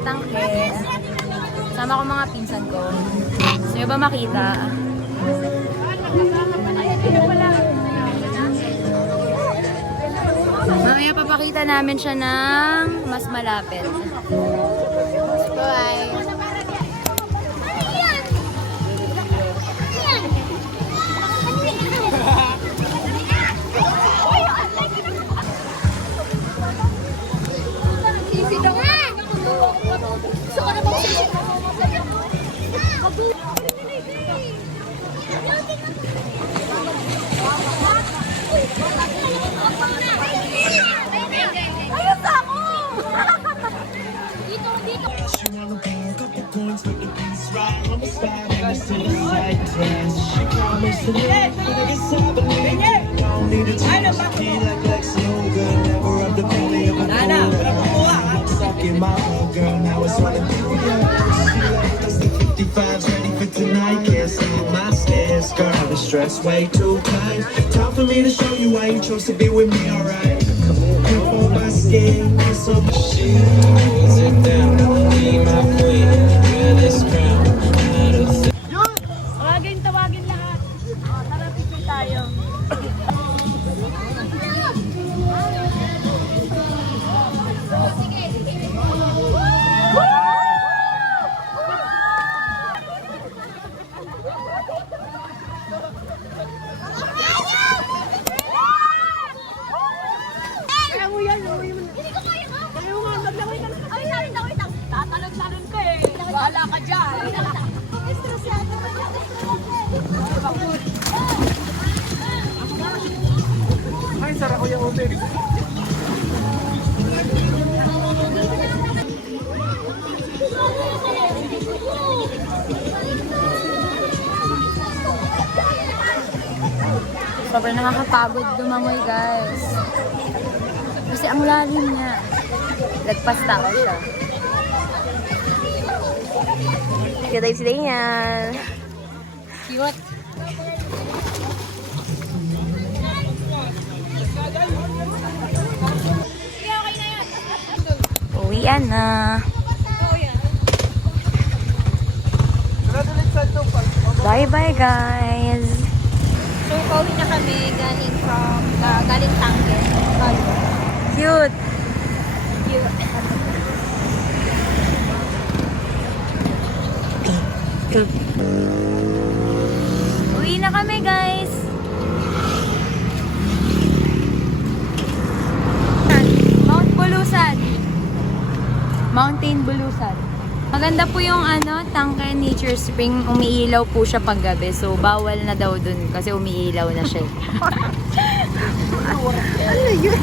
sa tangke. Sama ko mga pinsan ko. Gusto nyo ba makita? Mamaya papakita namin siya ng mas malapit. Bye! Stress way too kind. Time for me to show you why you chose to be with me, alright? Come on, you hold my skin, you're so shit. Sit down, be my queen, wear this crown. Tawagin lahat. Tara, picture tayo. Bahala ka dyan. Ay, sarap ko yung ube. Sobrang nakakapagod dumangoy, guys. Kasi ang lalim niya. Lagpas tao siya. Kita yung sila yan. Cute. Uwian na. Bye-bye, guys. So, pauwi na kami galing Tangke. Cute. Cute. Uwi na kami, guys. Mount Bulusan. Mountain Bulusan. Maganda po yung Tangke Nature Spring. Umiilaw po siya paggabi. So, bawal na daw dun kasi umiilaw na siya. Ano yun?